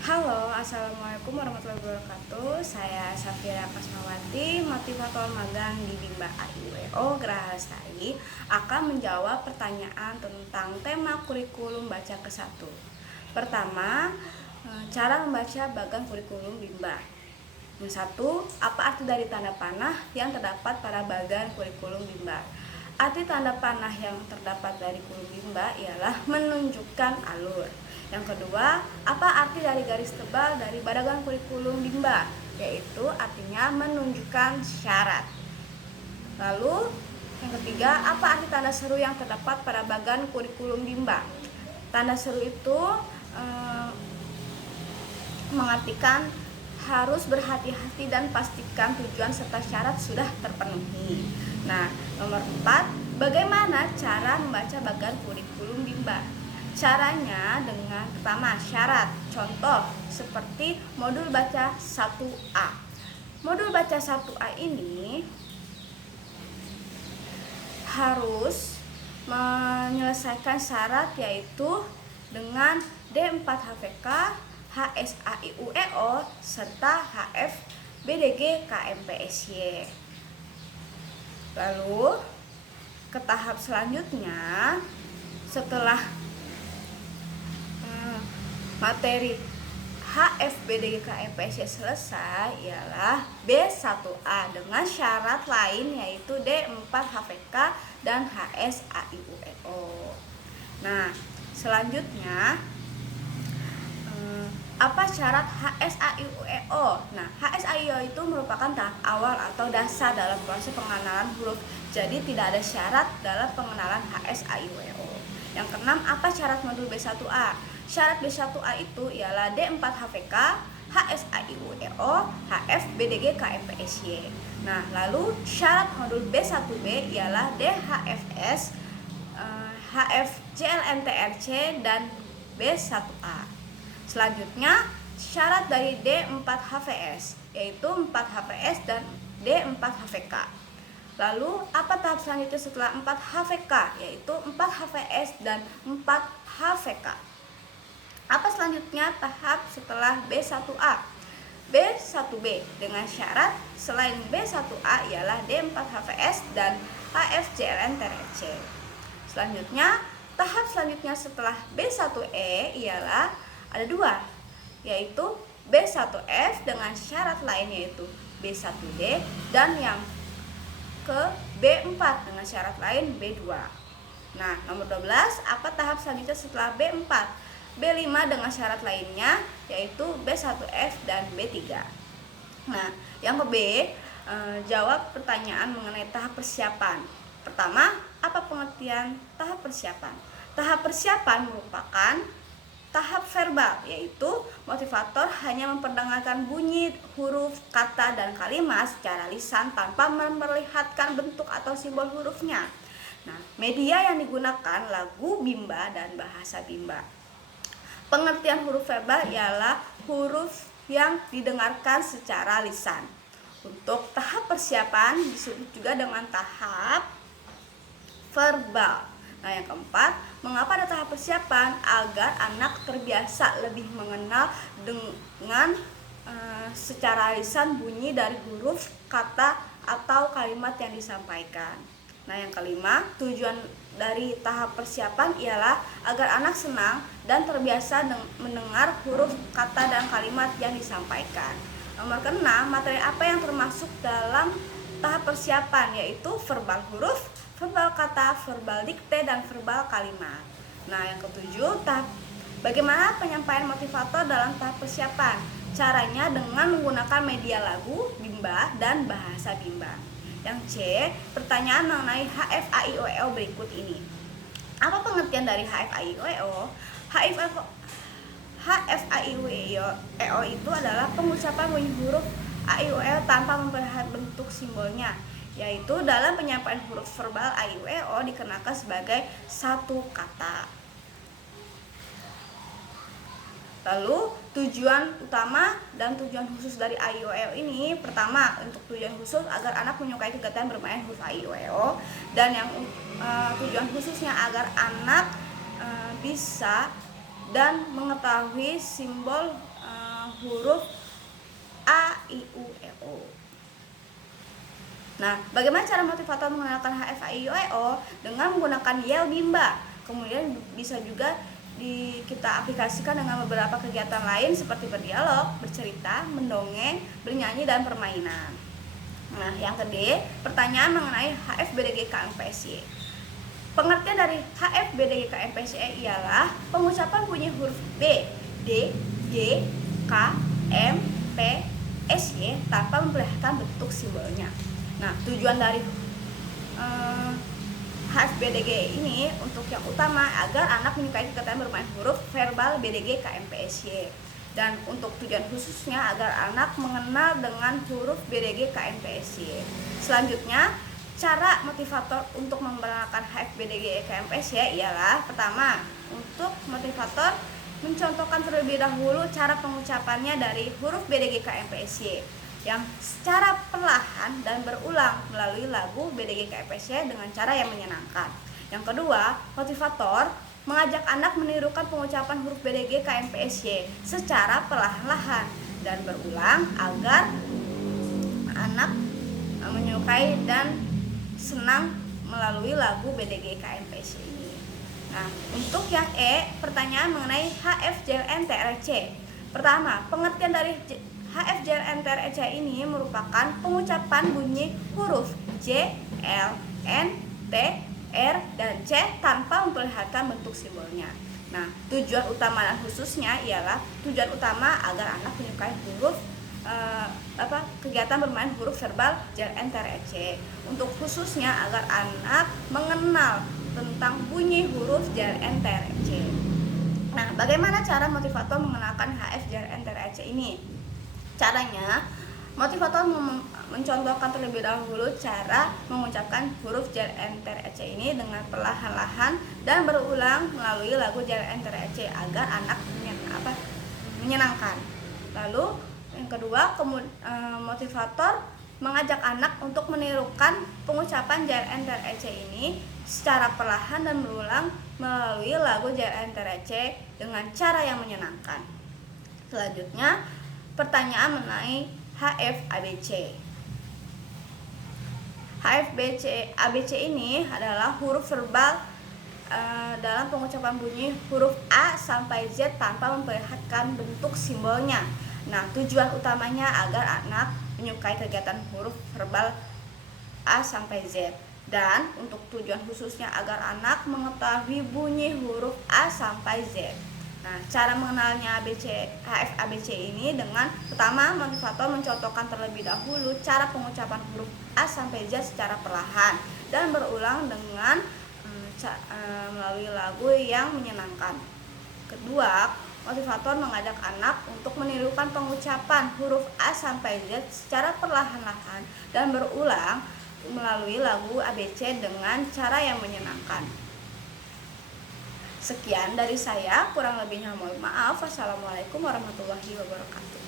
Halo, assalamualaikum warahmatullahi wabarakatuh. Saya Safira Kasmawati, motivator magang di Bimba AIWO Geraha Lestari, akan menjawab pertanyaan tentang tema kurikulum baca ke-1. Pertama, cara membaca bagan kurikulum Bimba. Yang satu, apa arti dari tanda panah yang terdapat pada bagan kurikulum Bimba? Arti tanda panah yang terdapat dari kurikulum Bimba ialah menunjukkan alur. Yang kedua, apa arti dari garis tebal dari bagan kurikulum Bimba? Yaitu artinya menunjukkan syarat. Lalu yang ketiga, apa arti tanda seru yang terdapat pada bagan kurikulum Bimba? Tanda seru itu mengartikan harus berhati-hati dan pastikan tujuan serta syarat sudah terpenuhi. Nah, nomor 4, bagaimana cara membaca bagan kurikulum Bimba? Caranya dengan pertama syarat. Contoh seperti modul baca 1A. Modul baca 1A ini harus menyelesaikan syarat yaitu dengan D4 HVK, HSAIUEO serta HF BDG KMPSY. Lalu ke tahap selanjutnya, setelah materi HFBDG KMPSY selesai, ialah B1A dengan syarat lain yaitu D4 HVK dan HSAIUEO. Nah, selanjutnya apa syarat HSAIUEO? Nah, HSAIUEO itu merupakan tahap awal atau dasar dalam proses pengenalan huruf. Jadi tidak ada syarat dalam pengenalan HSAIUEO. Yang keenam, apa syarat modul B1A? Syarat B1A itu ialah D4 HVK, HSAIUEO, HF BDG KMPSY. Nah, lalu syarat modul B1B ialah DHFS, HFJLNTRC dan B1A. Selanjutnya, syarat dari D4 HVS yaitu 4 HVS dan D4 HVK. Lalu, apa tahap selanjutnya setelah 4 HVK? Yaitu 4 HVS dan 4 HVK. Apa selanjutnya tahap setelah B1A? B1B dengan syarat selain B1A ialah D4 HVS dan HFJLNTRC. Selanjutnya, tahap selanjutnya setelah B1E ialah ada dua, yaitu B1F dengan syarat lain yaitu B1D dan yang ke B4 dengan syarat lain B2. Nah, nomor 12, apa tahap selanjutnya setelah B4? B5 dengan syarat lainnya yaitu B1F dan B3. Nah, yang ke B, jawab pertanyaan mengenai tahap persiapan. Pertama, apa pengertian tahap persiapan? Tahap persiapan merupakan tahap verbal, yaitu motivator hanya memperdengarkan bunyi, huruf, kata, dan kalimat secara lisan tanpa memperlihatkan bentuk atau simbol hurufnya. Nah, media yang digunakan lagu Bimba dan bahasa Bimba. Pengertian huruf verbal ialah huruf yang didengarkan secara lisan. Untuk tahap persiapan disebut juga dengan tahap verbal. Nah, yang keempat, mengapa ada tahap persiapan? Agar anak terbiasa lebih mengenal dengan secara lisan bunyi dari huruf, kata, atau kalimat yang disampaikan. Nah, yang kelima, tujuan dari tahap persiapan ialah agar anak senang dan terbiasa mendengar huruf, kata, dan kalimat yang disampaikan. Nomor keenam, materi apa yang termasuk dalam tahap persiapan? Yaitu verbal huruf, verbal kata, verbal dikte, dan verbal kalimat. Nah, yang ketujuh, bagaimana penyampaian motivator dalam tahap persiapan? Caranya dengan menggunakan media lagu Bimba dan bahasa Bimba. Yang C, pertanyaan mengenai HFAIUEO berikut ini. Apa pengertian dari HFAIUEO? HFAIUEO itu adalah pengucapan bunyi huruf AIUEO tanpa memperlihatkan bentuk simbolnya, yaitu dalam penyampaian huruf verbal AIUEO dikenakan sebagai satu kata. Lalu tujuan utama dan tujuan khusus dari AIUEO ini, pertama, untuk tujuan khusus agar anak menyukai kegiatan bermain huruf AIUEO, dan yang tujuan khususnya agar anak bisa dan mengetahui simbol huruf A, I, U, E, O. Nah, bagaimana cara motivator mengenalkan HF, A, I, U, E, O? Dengan menggunakan yel bimba. Kemudian bisa juga kita aplikasikan dengan beberapa kegiatan lain seperti berdialog, bercerita, mendongeng, bernyanyi, dan permainan. Nah, yang kedua, pertanyaan mengenai HF, BDG, KM, PSY. Pengertian dari HF, BDG, KM, PSY ialah pengucapan bunyi huruf B, D, G, K, M, P, SY tanpa memperlihatkan bentuk simbolnya. Nah, tujuan dari HFBDG ini untuk yang utama agar anak menyukai kegiatan bermain huruf verbal BDG KMPSY, dan untuk tujuan khususnya agar anak mengenal dengan huruf BDG KMPSY. Selanjutnya, cara motivator untuk memperkenalkan HFBDG KMPSY ialah pertama, untuk motivator mencontohkan terlebih dahulu cara pengucapannya dari huruf BDG KMPSY yang secara perlahan dan berulang melalui lagu BDG KMPSY dengan cara yang menyenangkan. Yang kedua, motivator mengajak anak menirukan pengucapan huruf BDG KMPSY secara perlahan-lahan dan berulang agar anak menyukai dan senang melalui lagu BDG KMPSY ini. Nah, untuk yang E, pertanyaan mengenai HF JLN TRC. Pertama, pengertian dari HF JLN TRC ini merupakan pengucapan bunyi huruf J, L, N, T, R, dan C tanpa memperlihatkan bentuk simbolnya. Nah, tujuan utama dan khususnya ialah tujuan utama agar anak menyukai huruf kegiatan bermain huruf verbal JLN TRC. Untuk khususnya agar anak mengenal tentang bunyi huruf JLN TRC. Nah, bagaimana cara motivator mengenalkan HF JLN TRC ini? Caranya, motivator mencontohkan terlebih dahulu cara mengucapkan huruf JLN TRC ini dengan perlahan-lahan dan berulang melalui lagu JLN TRC agar anak menyenangkan. Lalu yang kedua, motivator mengajak anak untuk menirukan pengucapan JLN TRC ini secara perlahan dan berulang melalui lagu JLN TRC dengan cara yang menyenangkan. Selanjutnya, pertanyaan mengenai HF ABC. HF ABC ini adalah huruf verbal dalam pengucapan bunyi huruf A sampai Z tanpa memperlihatkan bentuk simbolnya. Nah, tujuan utamanya agar anak menyukai kegiatan huruf verbal A sampai Z, dan untuk tujuan khususnya agar anak mengetahui bunyi huruf A sampai Z. Nah, cara mengenalnya HF ABC ini dengan pertama, motivator mencontohkan terlebih dahulu cara pengucapan huruf A sampai Z secara perlahan dan berulang dengan melalui lagu yang menyenangkan. Kedua, motivator mengajak anak untuk menirukan pengucapan huruf A sampai Z secara perlahan-lahan dan berulang melalui lagu ABC dengan cara yang menyenangkan. Sekian dari saya, kurang lebihnya mohon maaf. Wassalamualaikum warahmatullahi wabarakatuh.